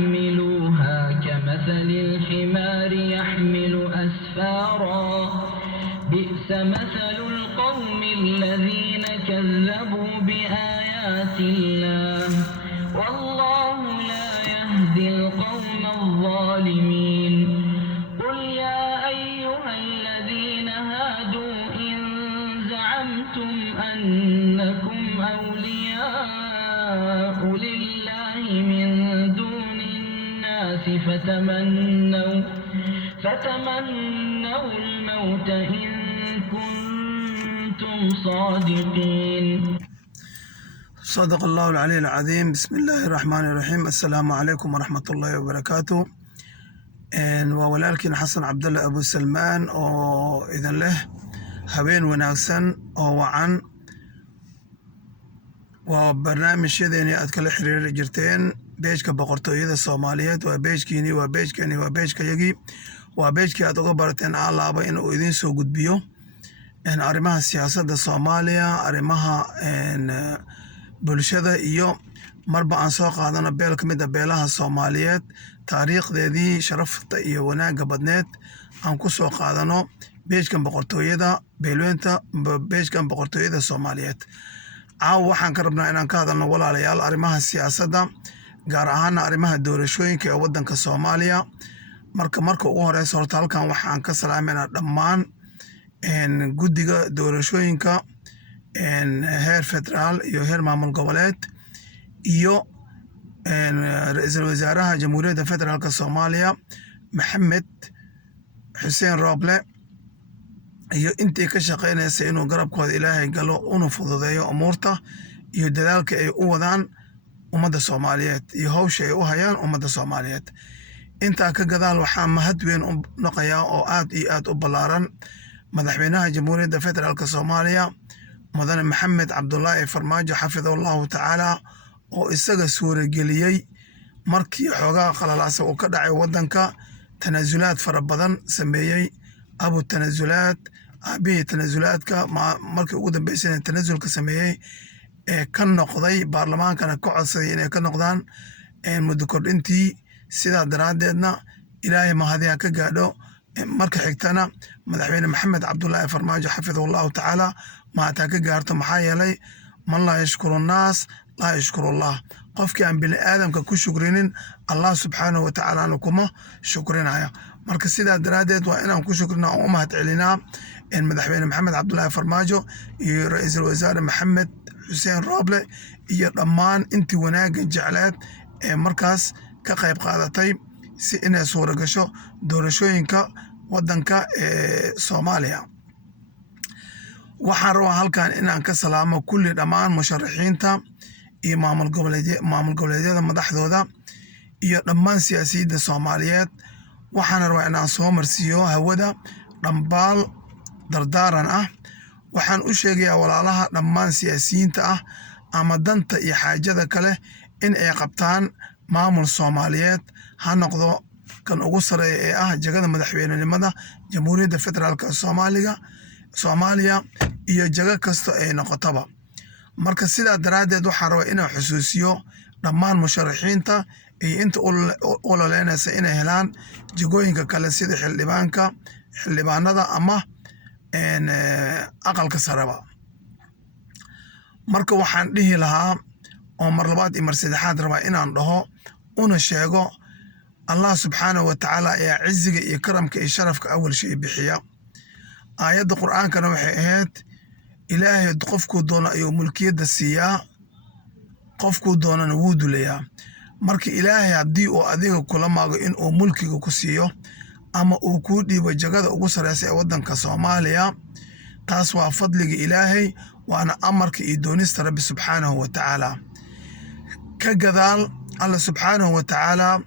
ليحملوها كمثل الحمار يحمل أسفارا بئس مثل القوم الذين كذبوا بآيات الله والله لا يهدي القوم الظالمين قل يا أيها الذين هادوا إن زعمتم أنكم أولياء لله من دون الناس فتمنوا الموت إن كنتم صادقين. صدق الله العلي العظيم. بسم الله الرحمن الرحيم. السلام عليكم ورحمة الله وبركاته. وولالكين حسن عبد الله أبو سلمان oo idin leh habeen wanaagsan oo wacan waa barnaamijyadeeni aad kala xiriiri jirteen beejka boqortooyada Soomaaliyeed waa beejkiini waa beejkayagii waa beejkii aad uga barateen alaaba in uu idin soo gudbiyo arrimaha siyaasadda Soomaaliya arrimaha bulshada iyo marba aan soo qaadano beel ka mid ah beelaha Soomaaliyeed taariikhdeedii sharafta iyo wanaagga badneed aan ku soo qaadano beejkan boqortooyada beelweynta beejkan boqortooyada Soomaaliyeed caaw waxaan ka rabnaa inaan ka hadalno walaalayaal arrimaha siyaasadda gaar ahaan arrimaha doorashooyinka ee waddanka Soomaaliya marka ugu horeysa horta halkan waxaan ka salaameynaa dhammaan guddiga doorashooyinka heer federaal iyo heer maamul goboleed iyo ra'iisul wasaaraha jamhuuriyadda federaalka Soomaaliya Maxamed Xuseen Rooble iyo intii ka shaqeynaysa inuu garabkooda Ilaahay galo una fududeeyo umuurta iyo dadaalka ay u wadaan ummadda Soomaaliyeed iyo hawsha ay u hayaan ummadda Soomaaliyeed intaa ka gadaal waxaa mahad weyn u noqoyaa oo aad iyo aad u ballaaran madaxweynaha jamhuuriyadda federaalka Soomaaliya mudane Maxamed Cabdullaahi Farmaajo xafidahullahu tacaala oo isaga suurageliyey markii xoogaa qalalaasa uu ka dhacay waddanka tanaasulaad fara badan sameeyey abu tanaasulaad aabihii tanaasulaadka markii ugu dambeysay tanaasulka sameeyey ee ka noqday baarlamaankana ka codsaday inay ka noqdaan muddo kordhintii sidaa daraaddeedna ilaahay mahadiha ka gaadho marka xigtana madaxweyne Maxamed Cabdullaahi Farmaajo xafidahullahu tacaala maataa ka gaarto maxaa yeelay man laa yashkuru nnaas laa yashkuru allah qofkii aan bini aadamka ku shukrinin allah subxaanahu wa tacaala kuma shukrinaya marka sidaa daraaddeed waa inaan ku shukrina oo u mahad celinaa madaxweyne Maxamed Cabdullaahi Farmaajo iyo ra'iisul wasaare Maxamed Xuseen Rooble iyo dhammaan intii wanaagga jecleed ee markaas ka qayb qaadatay si inay suura gasho doorashooyinka waddanka ee Soomaaliya waxaan rabaa halkan inaan ka salaamo kulli dhammaan musharaxiinta iyo maamul goboleedyada madaxdooda iyo dhammaan siyaasiyiinta Soomaaliyeed waxaan rabaa inaan soo marsiiyo hawada dhambaal dardaaran ah waxaan u sheegayaa walaalaha dhammaan siyaasiyiinta ah ama danta iyo xaajada kale in ay qabtaan maamul Soomaaliyeed ha noqdo kan ugu sareeya ee ah jagada madaxweynenimada jamhuuriyadda federaalka Soomaaliya iyo jago kasta ay noqotaba marka sidaa daraaddeed waxaan rabaa inaan xusuusiyo dhammaan musharaxiinta iyo inta u ololeynaysa inay helaan jagooyinka kale sida xildhibaanada ama aqalka sareba marka waxaan dhihi lahaa oo mar labaad iyo mar saddexaad rabaa inaan dhaho una sheego allah subxaanahu wa tacaala ayaa ciziga iyo karamka iyo sharafka awal shay bixiya aayadda qur'aankana waxay ahayd ilaahay qofkuu doono ayuu mulkiyadda siiyaa qofkuu doonana wuu dulayaa marka ilaahay haddii uu adiga kula maago in uu mulkiga ku siiyo ama uu kuu dhiibo jagada ugu sareysa ee waddanka Soomaaliya taas waa fadliga ilaahay waana amarka iyo doonista rabbi subxaanahu wa tacaala ka gadaal alla subxaanahu wa tacaala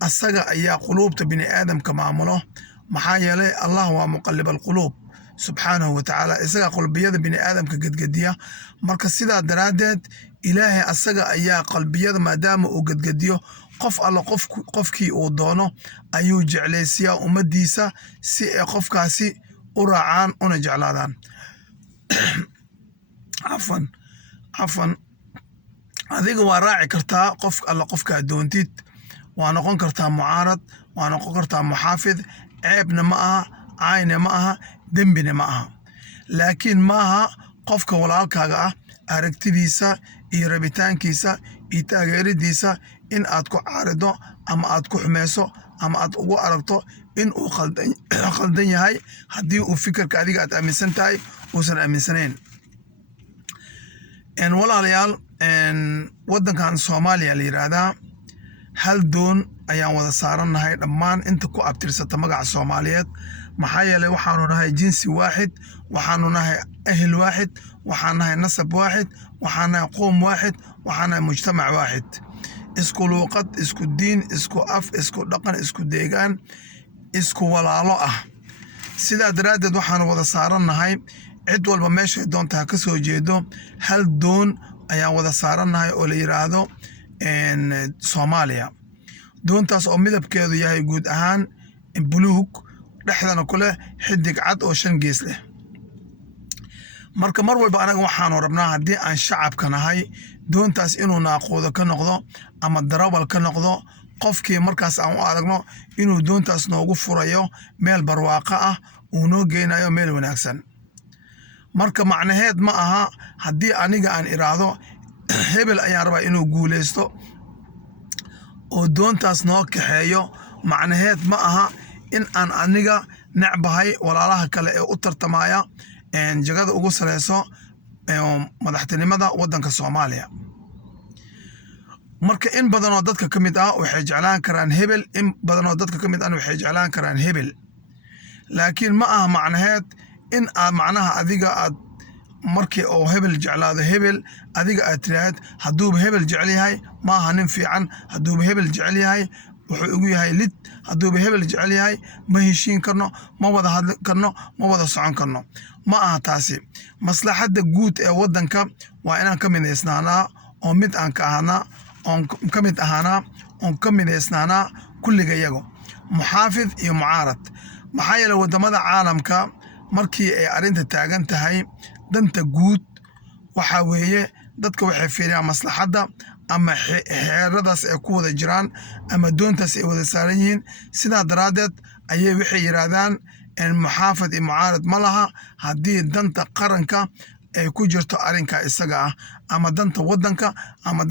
asaga ayaa quluubta bini aadamka maamulo maxaa yeelay allah waa muqallib alquluub subxaanahu wa tacaala isaga qalbiyada bini aadamka gedgediya marka sidaa daraaddeed ilaahay asaga ayaa qalbiyada maadaama uu gedgediyo qof alla qofkii uu doono ayuu jeclaysiyaa ummaddiisa si ay qofkaasi u raacaan una jeclaadaan cafan adiga waa raaci kartaa qof alla qofkaa doontid waa noqon kartaa mucaarad waa noqon kartaa muxaafid ceebna ma aha caayna ma aha dembina ma aha laakiin ma aha qofka walaalkaaga ah aragtidiisa iyo rabitaankiisa iyo taageeradiisa in aad ku caarido ama aad ku xumeyso ama aad ugu aragto in uu khaldan yahay haddii uu fikirka adiga aad aaminsan tahay uusan aaminsanayn walaalayaal waddankan Soomaaliya la yiraahdaa hal doon ayaan wada saarannahay dhammaan inta ku abtirsata magaca Soomaaliyeed maxaa yeelay waxaanu nahay jinsi waaxid waxaanu nahay ahil waaxid waxaanu nahay nasab waaxid waxaanu nahay qoom waaxid waxaanu nahay mujtamac waaxid isku luuqad isku diin isku af isku dhaqan isku deegaan isku walaalo ah sidaa daraaddeed waxaanu wada saarannahay cid walba meeshay doontaa ka soo jeedo hal doon ayaan wada saarannahay oo la yiraahdo Soomaaliya doontaas oo midabkeedu yahay guud ahaan buluug dhexdana ku leh xidig cad oo 5 gees leh marka mar walba anaga waxaanu rabnaa haddii aan shacabka nahay doontaas inuu naaquudo ka noqdo ama darawal ka noqdo qofkii markaas aan u aragno inuu doontaas noogu furayo meel barwaaqo ah uu noo geynayo meel wanaagsan marka macnaheed ma aha haddii aniga aan iraahdo hebel ayaan rabaa inuu guuleysto oo doontaas noo kaxeeyo macnaheed ma aha in aan aniga necbahay walaalaha kale ee u tartamaya jagada ugu sareyso madaxtinimada waddanka Soomaaliya marka in badan oo dadka kamid ah waxay jeclaan karaan hebel in badan oo dadka kamid ah waxay jeclaan karaan hebel laakiin ma aha macnaheed in aad macnaha adiga aad markii oo hebel jeclaado hebel adiga aad tiraahid hadduu hebel jecel yahay ma aha nin fiican hadduu hebel jecel yahay wuxuu ugu yahay lid hadduu hebel jecel yahay ma heshiin karno ma wada hadli karno ma wada socon karno ma aha taasi maslaxadda guud ee waddanka waa inaan ka mideysnaanaa oo mid aan ka ahanaa oon ka mid ahaanaa oon ka mideysnaanaa kulliga iyago muxaafid iyo mucaarad maxaa yeelay waddamada caalamka markii ay arrinta taagan tahay danta guud waxaa weeye dadka waxay fiiriyaan maslaxadda ama xeeradaas ay ku wada jiraan ama doontaas ay wada saaran yihiin sidaa daraaddeed ayay waxay yiraahdaan muxaafid iyo mucaarad ma laha haddii danta qaranka ay ku jirto arrinka isaga ah ama danta waddanka ama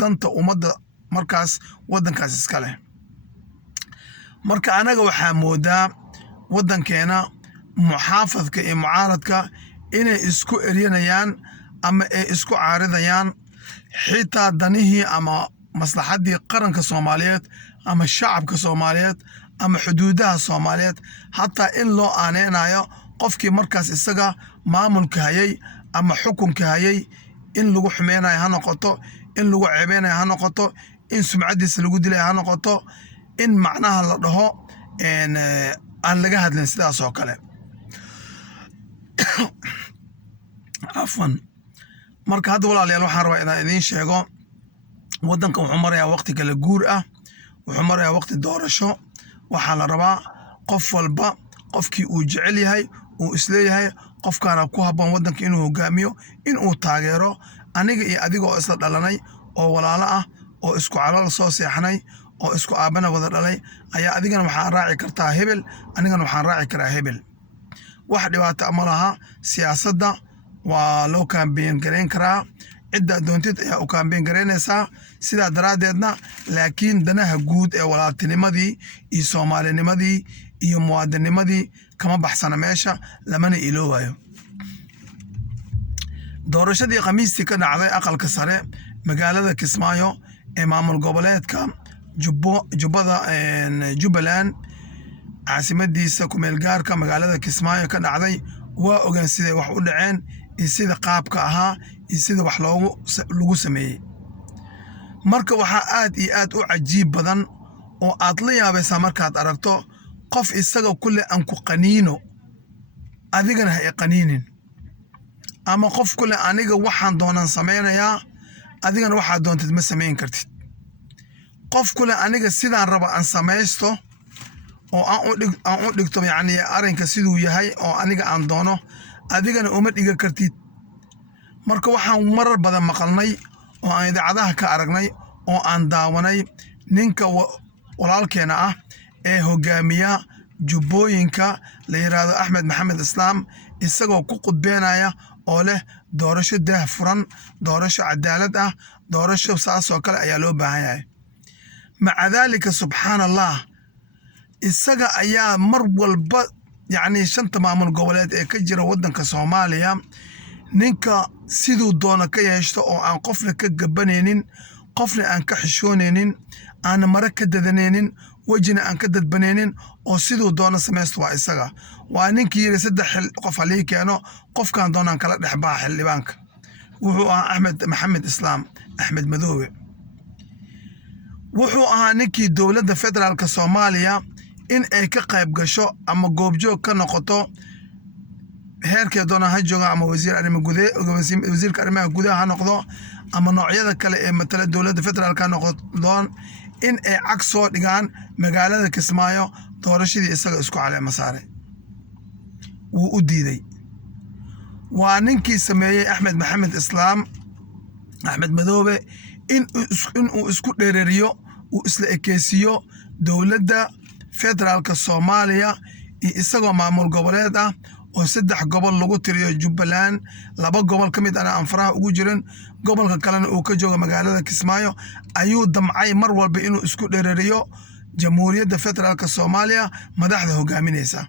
danta ummadda markaas waddankaas iska leh marka anaga waxaa moodaa waddankeena muxaafadka iyo mucaaradka inay isku eryanayaan ama ay isku caaridayaan xitaa danihii ama maslaxaddii qaranka Soomaaliyeed ama shacabka Soomaaliyeed ama xuduudaha Soomaaliyeed hataa in loo aaneynayo qofkii markaas isaga maamulka hayay ama xukunka hayay in lagu xumeynayo ha noqoto in lagu ceebeynayo ha noqoto in sumcadiisa lagu dilayo ha noqoto in macnaha la dhaho aan laga hadlin sidaas oo kale afwan marka hadda walaalayaal waxaan rabaa inaan idiin sheego waddanka wuxuu marayaa waqti kala guur ah wuxuu marayaa waqti doorasho waxaa la rabaa qof walba qofkii uu jecel yahay uu isleeyahay qofkaana ku habboon waddanka inuu hogaamiyo inuu taageero aniga iyo adiga oo isla dhalanay oo walaalo ah oo isku calool soo seexnay oo isku aabana wada dhalay ayaa adigana waxaan raaci kartaa hebel anigana waxaan raaci karaa hebel wax dhibaato ma laha siyaasadda waa loo kaambeyn gareyn karaa cidda doontid ayaa u kaambeyn gareynaysaa sidaa daraaddeedna laakiin danaha guud ee walaaltinimadii iyo soomaalinimadii iyo muwaadinimadii kama baxsana meesha lamana iloobayo doorashadii khamiistii ka dhacday aqalka sare magaalada Kismaayo ee maamul goboleedka Jubbaland caasimadiisa ku meel gaarka magaalada Kismaayo ka dhacday waa ogaan sidee wax u dhaceen iyo sida qaabka ahaa iyo sida wax lagu sameeyay marka waxaa aad iyo aad u cajiib badan oo aad la yaabaysaa markaad aragto qof isaga kulle aan ku qaniino adigana ha qaniinin ama qof kulle aniga waxaan doonan sameynayaa adigana waxaad doontid ma sameyn kartid qof kulle aniga sidaan raba aan samaysto oo aan u dhigto yacni arrinka siduu yahay oo aniga aan doono adigana uma dhiga kartid marka waxaan marar badan maqalnay oo aan idaacadaha ka aragnay oo aan daawanay ninka walaalkeena ah ee hogaamiya jubbooyinka la yiraahdo Axmed Maxamed Islaam isagoo ku qudbeenaya oo leh doorasho daahfuran, doorasho cadaalad ah, doorasho saas oo kale ayaa loo baahan yahay. maca daalika subxaanallah isaga ayaa mar walba yacni shanta maamul goboleed ee ka jira waddanka Soomaaliya ninka siduu doona ka yeeshto oo aan qofna ka gabanaynin, qofna aan ka xishoonaynin, aan mara ka dadanaynin, wajina aan ka dadbanaynin oo siduu doona samaysto waa isaga. waa ninkii yiri 3 qof halii keeno qofkan doonaan kala dhexbaa xildhibaanka. wuxuu ahaa Axmed Maxamed Islaam Axmed Madoobe. wuxuu ahaa ninkii dowladda federaalka Soomaaliya in ay ka qayb gasho ama goobjoog ka noqoto heerkee doona ha jooga ama wasiirka arrimaha gudaha ha noqdo ama noocyada kale ee matala dowladda federaalka noqdon in ay cag soo dhigaan magaalada Kismaayo doorashadii isaga isku caleema saaray. wuu u diiday. waa ninkii sameeyey Axmed Maxamed Islaam Axmed Madoobe in uu isku dheereriyo uu isla ekeysiyo dowladda federaalka Soomaaliya iyo isagoo maamul goboleed ah oo 3 gobol lagu tiriyo Jubbaland, 2 gobol ka mid ah aan faraha ugu jirin, gobolka kalena uu ka joogo magaalada Kismaayo ayuu damcay mar walba inuu isku dheereriyo jamhuuriyadda federaalka Soomaaliya madaxda hogaaminaysa,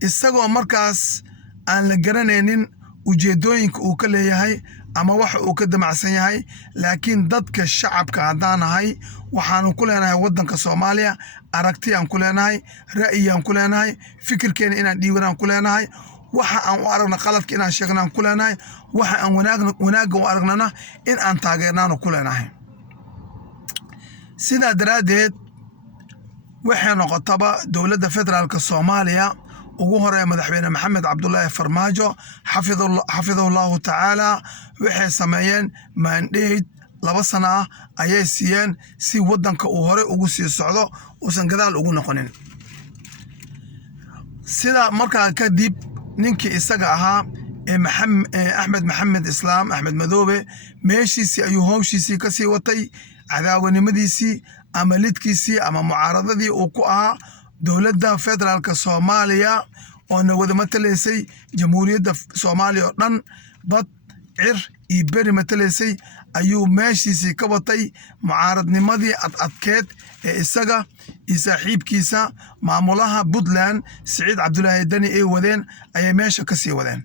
isagoo markaas aan la garanaynin ujeedooyinka uu ka leeyahay ama waxa uu ka damacsan yahay. laakiin dadka shacabka haddaan nahay waxaanu ku leenahay waddanka Soomaaliya aragti aan ku leenahay, ra'yi aan ku leenahay, fikirkeena inaan dhiibanaan ku leenahay, waxa aan u aragna qaladka inaan sheegnaan ku leenahay, waxa aan wanaagga u aragnana in aan taageernaano ku leenahay. sidaa daraaddeed waxay noqotaba dowladda federaalka Soomaaliya ugu horeeya madaxweyne Maxamed Cabdullaahi Farmaajo xafidahullahu tacaala waxay sameeyeen mandate 2 sano ah ayay siiyeen si waddanka uu hore ugu sii socdo uusan gadaal ugu noqonin. sida markaa kadib ninkii isaga ahaa Axmed Maxamed Islaam Axmed Madoobe meeshiisii ayuu hawshiisii ka sii watay, cadaawanimadiisii ama lidkiisii ama mucaaradadii uu ku ahaa dowladda federaalka Soomaaliya oo wada matalaysay jamhuuriyadda Soomaaliya oo dhan bad cir iyo beri matalaysay ayuu meeshiisii ka watay. mucaaradnimadii adkeed ee isaga iyo saaxiibkiisa maamulaha Puntland Siciid Cabdulaahi Dani ay wadeen ayay meesha ka sii wadeen.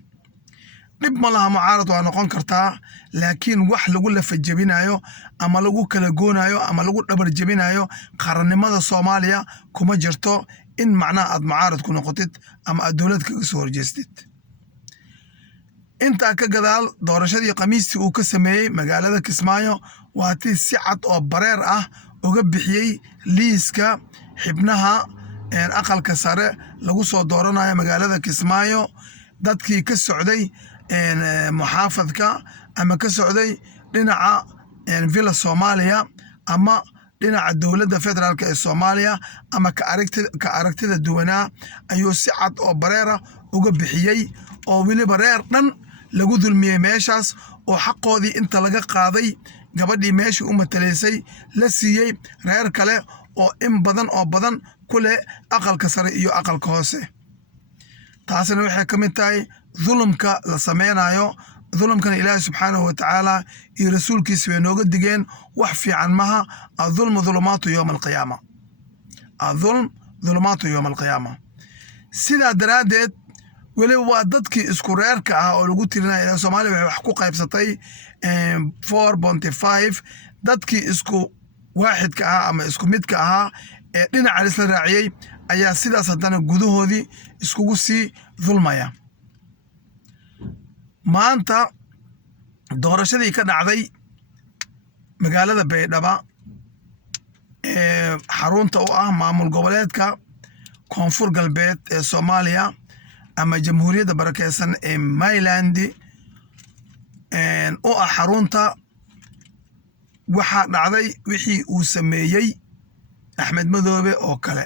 dhib ma laha mucaarad waa noqon kartaa, laakiin wax lagu lafa jebinayo ama lagu kala goonayo ama lagu dhabar jebinayo qarannimada Soomaaliya kuma jirto in macnaha aad mucaarad ku noqotid ama aad dowlad kaga soo horjeestid. intaa ka gadaal doorashadii khamiistii uu ka sameeyey magaalada Kismaayo waa tii si cad oo bareer ah uga bixiyey liiska xibnaha aqalka sare lagu soo dooranayo magaalada Kismaayo dadkii ka socday muxaafadka ama ka socday dhinaca villa Soomaaliya ama dhinaca dowladda federaalka ee Soomaaliya ama ka aragtida duwanaa ayuu si cad oo bareera uga bixiyey oo weliba reer dhan lagu dulmiyey meeshaas oo xaqoodii inta laga qaaday gabadhii meeshii u matalaysay la siiyey reer kale oo in badan oo badan ku leh aqalka sare iyo aqalka hoose. taasina waxay ka mid tahay ظلمka la sameynayo. ظلمكana ilaahay subxaanahu watacaala iyo rasuulkiisa way nooga digeen wax fiican maha. الظلم ظلمات يوم القيامة. الظلم ظلمات يوم القيامة. sidaa daraaddeed weliba waa dadkii isku reerka ah oo lagu tirinaya Soomaaliya waxay wax ku qaybsatay 4.5 dadkii isku waaxidka ah ama isku midka ahaa ee dhinaca isla raaciyay ayaa sidaas haddana gudahoodii iskugu sii dulmaya. maanta doorashadii ka dhacday magaalada Baydhabo ee xarunta u ah maamul goboleedka koonfur galbeed ee Soomaaliya ama jamhuuriyadda barakeysan ee Maryland oo ah xarunta waxaa dhacday wixii uu sameeyey Axmed Madoobe oo kale.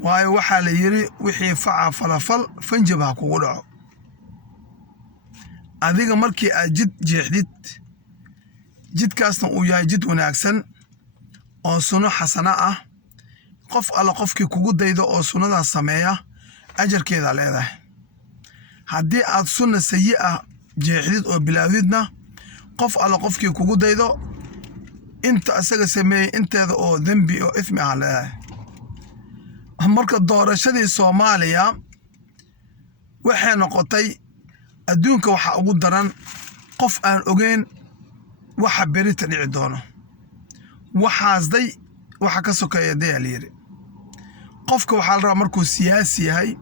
waayo waxaa la yiri wixii faca falafal fanjab ha kugu dhaco. adiga markii aad jid jeexdid jidkaasna uu yahay jid wanaagsan oo sunno xasana ah qof alla qofkii kugu daydo oo sunnadaas sameeya ajarkeeda leedahay haddii aad sunna sayi ah jeexdid oo bilaawdidna qof alla qofkii kugu daydo inta asaga sameeyey inteeda oo dembi oo ismi ah leedahay marka doorashadii Soomaaliya waxay noqotay adduunka waxa ugu daran qof aan ogeyn waxa berita dhici doono waxaasday waxa ka sokeeya dayaliyiri qofka waxa la rabaa markuu siyaasi yahay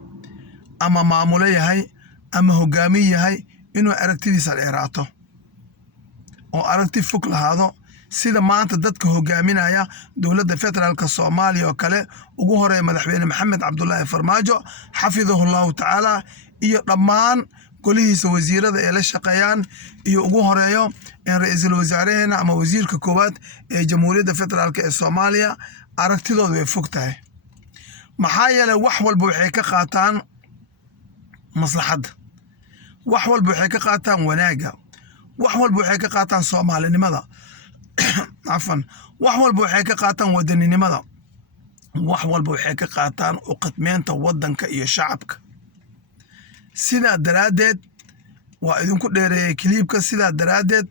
ama maamulo yahay ama hogaamiye yahay inuu aragtidiisa dheeraato oo aragti fog lahaado sida maanta dadka hogaaminaya dowladda federaalka Soomaaliya oo kale ugu horeeyay madaxweyne Maxamed Cabdullaahi Farmaajo xafidahullahu ta'ala iyo dhammaan golihiisa wasiirada ee la shaqeeyaan iyo ugu horeeyo ra'iisul wasaaraheena ama wasiirka koowaad ee jamhuuriyadda federaalka ee Soomaaliya aragtidoodu way fog tahay maxaa yeelay wax walba waxay ka qaataan maslaxadda wax walba waxay ka qaataan wanaaga wax walba waxay ka qaataan Soomaalinimada عفوا wax walba waxay ka qaataan wadaninimada wax walba waxay ka qaataan u qadmeenta wadanka iyo shacabka sida daraadeed waa idinku dheereeyay kliibka sida daraadeed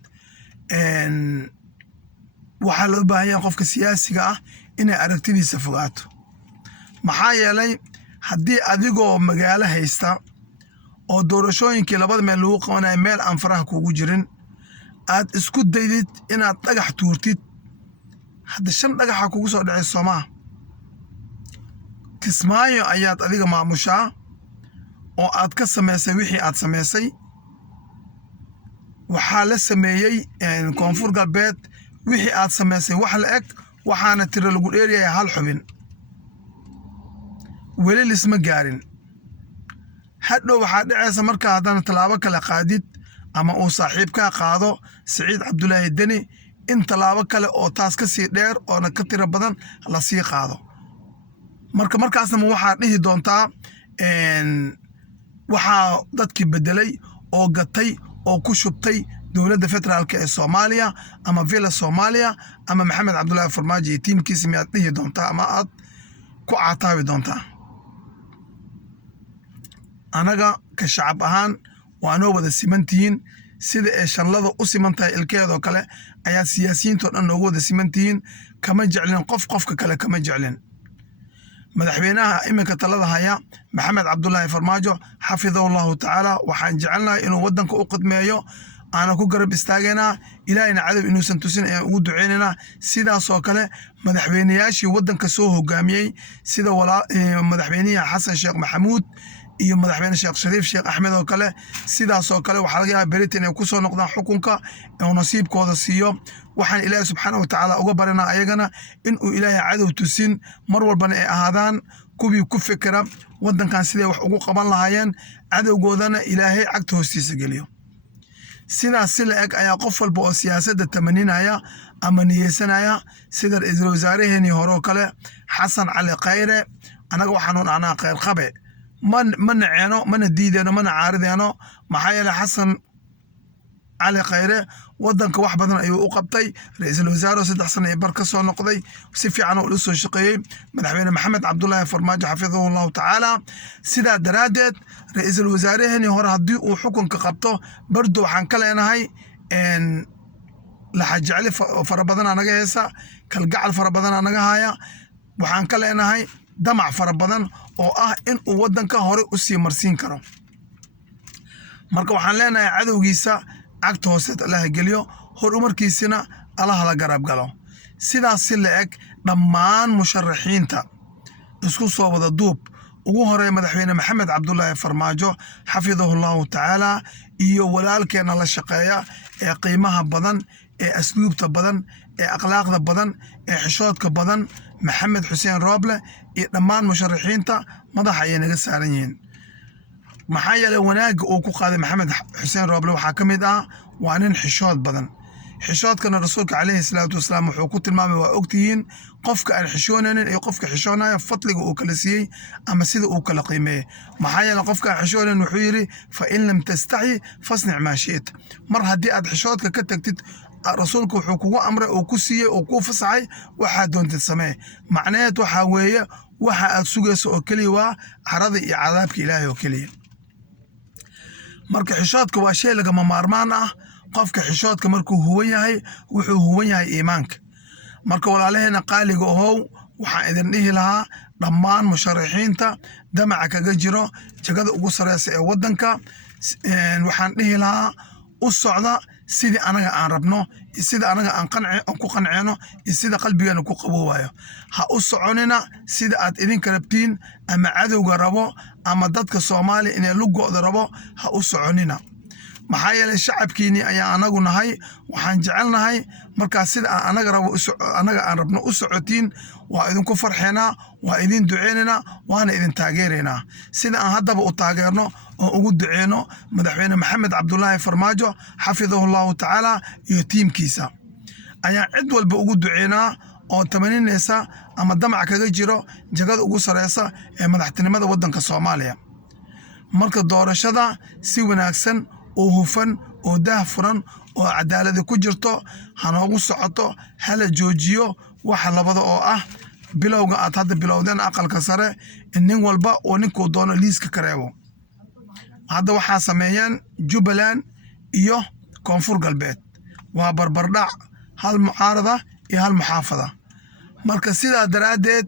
waxa loo baahan yahay qofka siyaasiga ah inay aragtidiisa fogaato maxaa yeelay haddii adigoo magaalo haysta oo doorashooyinkii labada meel lagu qabanayo meel aan faraha kugu jirin aad isku daydid inaad dhagax tuurtid hadda 5 dhagaxa kugu soo dhacay Soomaa Kismaayo ayaad adiga maamushaa oo aad ka sameysay wixii aad sameysay waxaa la sameeyay koonfur galbeed wixii aad sameysay wax la eg waxaana tiro lagu dheeriyay hal xubin weli lisma gaarin hadhow waxaa dhacaysa markaa haddana talaabo kale qaadid ama uu saaxiibka qaado Saciid Cabdullaahi Deni in talaabo kale oo taas ka sii dheer oo ka tiro badan la sii qaado markaasna waxaa dhihi doontaa waxaa dadkii bedelay oo gatay oo ku shubtay dowladda federaalka ee Soomaaliya ama villa Soomaaliya ama Maxamed Cabdullaahi Farmaajo iyo tiimkiisa miyaad dhihi doontaa ama aad ku caataabi doontaa anaga ka shacab ahaan waanoo wada simantihiin sida ay shanlada u simantahay ilkeedoo kale ayaa siyaasiyiinta dhan noogu wada simantihiin kama jeclin qofka kale kama jeclin madaxweynaha iminka talada haya Maxamed Cabdullaahi Farmaajo xafidahullahu ta'ala waxaan jecelnahay inuu wadanka u qadmeeyo ana ku garab istaagayna ilaahayna cadow inuusan tusin ee ugu duceynayna sidaas oo kale madaxweynayaashii wadanka soo hogaamiyay sida madaxweynaha Xasan Sheekh Maxamuud iyo madaxweyne Sheekh Shariif Sheekh Axmed oo kale sidaas oo kale waxa laga yaabaa Britain ay ku soo noqdaan xukunka oo nasiibkooda siiyo waxaan Ilaahay subxaanahu wa ta'ala uga baranaa ayagana in uu Ilaahay cadow tusin mar walbana ay ahaadaan kubii ku fikira wadankan sidee wax ugu qaban lahaayeen cadowgoodana Ilaahay cagta hoostiisa geliyo sidaas si la eg ayaa qof walba oo siyaasadda tamaninaya ama niyeysanaya sida ra'iisul wasaaraheenii hore oo kale Xasan Cali Khayre anaga waxaanu dhahnaa khayr qabe ما نعينه ما نديدنا ما نعارضنا محايل حسن علي خيره ودنك واحد بدنا أيوه قبطي رئيس الوزراء وسيد حسن يبارك سو نقضي سفي عنه ولسه شقي مدحوينا محمد عبد الله فرماجة حفظه الله تعالى سيدا درادت رئيس الوزراء هني هور هدي وحكم كقبطه برضو حنكلا أنا هاي إن لحج علي فربضنا أنا جاهزة كالجعل فربضنا أنا جاهية وحنكلا أنا هاي damac fara badan oo ah in uu wadanka hore u sii marsiin karo marka waxaan leenahay cadowgiisa cagta hoose Allah geliyo horumarkiisina Allah la garab galo sidaas si la eg dhammaan musharaxiinta isku soo wada duub ugu horeey madaxweyne Maxamed Cabdullaahi Farmaajo xafidahullahu ta'ala iyo walaalkeena la shaqeeya ee qiimaha badan ee asluubta badan ee akhlaaqda badan ee xishoodka badan Maxamed Xuseen Rooble iyo dhammaan musharaxiinta madaxa ay naga saaran yihiin maxaa yeelay wanaaga uu ku qaaday Maxamed Xuseen Rooble waxaa ka mid ah waa nin xishood badan xishoodkana rasuulka calayhi salaatu wasalaam wuxuu ku tilmaamay waa ogtihiin qofka aan xishoonayn iyo qofka xishoonaya fadliga uu kala siiyey ama sida uu kala qiimeeyay maxaa yeelay qofka aan xishoonayn wuxuu yiri fa in lam tastahi fasni' ma shi'ta mar haddii aad xishoodka ka tagtid rasuulku wuxuu kugu amray oo ku siiyey oo ku fasaxay waxaad doontid samee macnaheed waxaa weeye waxa aad sugayso oo keliya waa carada iyo cadaabka ilaahay oo keliya marka xishoodka waa shay lagama maarmaan ah qofka xishoodka markuu huwan yahay wuxuu huwan yahay iimaanka marka walaalaheena qaaliga ahow waxaan idin dhihi lahaa dhammaan musharaxiinta damaca kaga jiro jagada ugu sareysa ee waddanka waxaan dhihi lahaa u socda sidii anaga aan rabno iyo sida anaga aan ku qanceyno iyo sida qalbigeena ku qaboowayo ha u soconina sida aad idinka rabtiin ama cadowga rabo ama dadka Soomaaliya inay lugo'da rabo ha u soconina maxaa yeelay shacabkiini ayaa anagu nahay waxaan jecelnahay markaa sida anaga aan rabno u socotiin waa idinku farxeenaa waa idin duceynayna waana idin taageeraynaa sida aan haddaba u taageerno oo ugu duceyno madaxweyne maxamed cabdullaahi farmaajo xafidahullahu tacaala iyo tiimkiisa ayaan cid walba ugu duceynaa oo tamaninaysa ama damac kaga jiro jagada ugu sareysa ee madaxtinimada waddanka Soomaaliya marka doorashada si wanaagsan oo hufan oo daahfuran oo cadaalad ku jirto hanoogu socoto hala joojiyo waxa labada oo ah bilowga aad hadda bilowdeen aqalka sare in nin walba oo ninkuu doono liiska kareebo hadda waxaa sameeyeen Jubbaland iyo Koonfur Galbeed waa barbardhac hal mucaarada iyo hal muxaafada marka sidaa daraadeed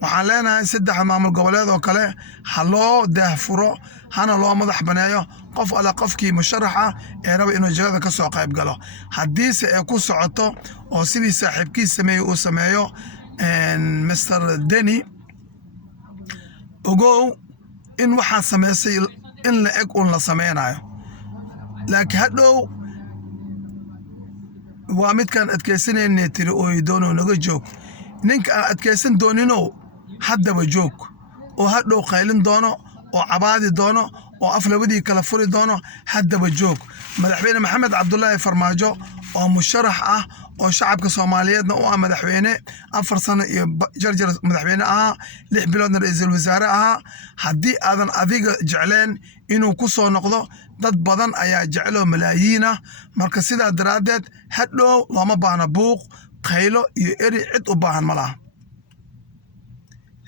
waxaan leenahay saddex maamul goboleed oo kale ha loo daahfuro hana loo madax baneeyo qof alla qofkii musharaxa ee raba inuu jagada ka soo qayb galo haddiise ay ku socoto oo sidii saaxiibkii sameeyey uu sameeyo Mr. Denny ogow in waxaa sameysay in la eg un la sameynayo laakiin hadhow waa midkaan adkaysanayna tiri oo doono naga joog ninka aan adkaysan doonino haddaba joog oo hadhow qaylin doono oo cabaadi doono oo aflabadii kala furi doono haddaba joog madaxweyne maxamed cabdullaahi farmaajo oo musharax ah oo shacabka Soomaaliyeedna u ah madaxweyne 4 sano iyo jarjar madaxweyne ahaa 6 biloodna ra'iisul wasaare ahaa haddii aadan adiga jecleen inuu ku soo noqdo dad badan ayaa jecelo malaayiin ah marka sidaa daraadeed hadhow looma baahna buuq qaylo iyo eri cid u baahan ma laha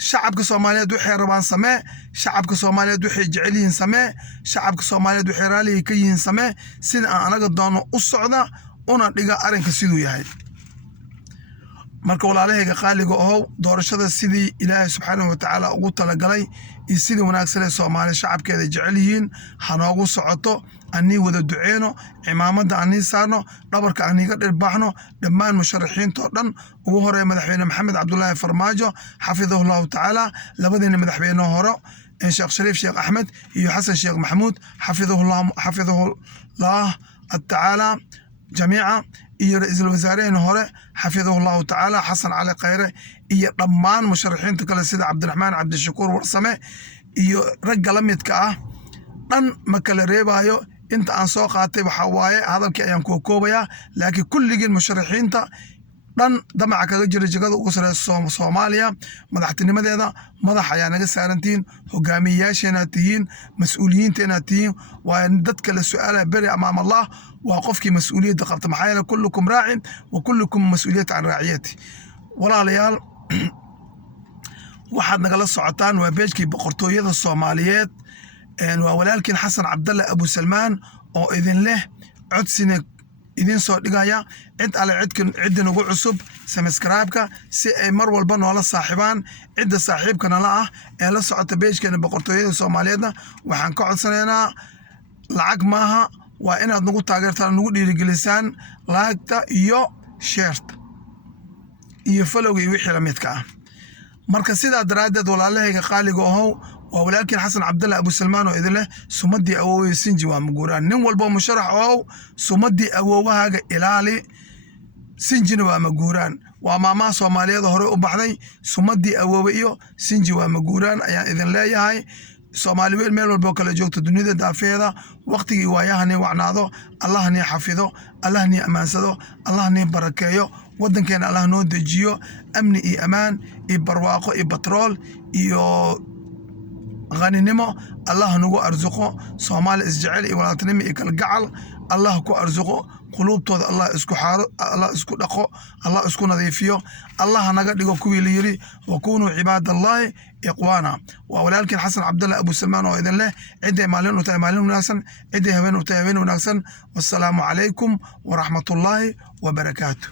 shacabka Soomaaliyeed waxay rabaan samee shacabka Soomaaliyeed waxay jecel yihiin samee shacabka Soomaaliyeed waxay raali ka yihiin samee sida aan anaga doono u socda una dhiga arinka siduu yahay marka walaalahayga qaaliga oo doorashada sidii Ilaahay subxaanahu wa ta'ala ugu talagalay iyo sidii wanaagsan ee Soomaaliya shacabkeeda jecel yihiin hanoogu socoto ani wada duceeno cimaamada ani saarno dhabarka aniga dhirbaaxno dhammaan musharaxiinta oo dhan ugu horeeya madaxweyne maxamed cabdullaahi farmaajo xafidahullahu ta'ala labadina madaxweyne hore Sheekh Shariif Sheekh Ahmed iyo Xasan Sheekh Maxamuud xafidahullah ta'ala جميعا iyo ra'iisul wasaareen hore xafidahullahu ta'ala Xasan Cali Khayre iyo dhammaan musharaxiinta kale sida Cabdiraxmaan Cabdishakuur Warsame iyo rag la midka ah dhan ma kala reebayo inta aan soo qaatay waxa waaye hadalkii ayaan ku koobaya laakiin kulligeen musharaxiinta dhan damaca kaga jira jagada ugu sareysa Soomaaliya madaxtinimadeeda madax ayaa naga saarantiin hogaamiyayaasheena tihiin mas'uuliyiinteena tihiin waa dadka la su'aala bari amaam Allah waa qofkii mas'uuliyadda qabta maxaa yeelay kullukum raacin wa kullukum mas'uuliyat an raaciyati walaalayaal waxaad nagala socotaan waa beejkii boqortooyada Soomaaliyeed waa walaalkiin Xasan Cabdalle Abu Salmaan oo idin leh codsina idin soo dhigaya cid alle cidin ugu cusub subscribe-ka si ay mar walba noola saaxiibaan cidda saaxiibkana la ah ee la socota beejkeena boqortooyada Soomaaliyeedna waxaan ka codsanaynaa lacag maaha waa inaad nagu taageertaan nagu dhiirigelisaan like-ta iyo share-ta iyo follow iyo wixii la midka ah marka sidaa daraadeed walaalahayga qaaliga ahow waa walaalkiin Xasan Cabdalle Abu Salmaan oo idin leh sumadii awoowe sinji waa maguuraan nin walba musharax oo sumadii awoowahaaga ilaali sinjina waa maguuraan waa maamaha Soomaaliyeed hore u baxday sumadii awoowe iyo sinji waa maguuraan ayaan idin leeyahay Soomaaliyeed meel walba kala joogto dunida daafeeda waqtigii waayahani wacnaado Allah ni xafido Allah ni amaansado Allah ni barakeeyo wadankeena Allah noo dejiyo amni iyo amaan iyo barwaaqo iyo batrool iyo غنينمو الله نوغو أرزقو صومال إسجعل إولاتنمي إكال قعل الله كو أرزقه قلوب تود الله اسكو حارو الله اسكو دقو الله اسكو نظيفيو الله نقدقو كوي ليري وكونوا عباد الله إقوانا ولكن حسن عبد الله أبو سلمان وإذن له عدة مالين وتأمالين وناسا عدة هبين وتأمين وناسا والسلام عليكم ورحمة الله وبركاته.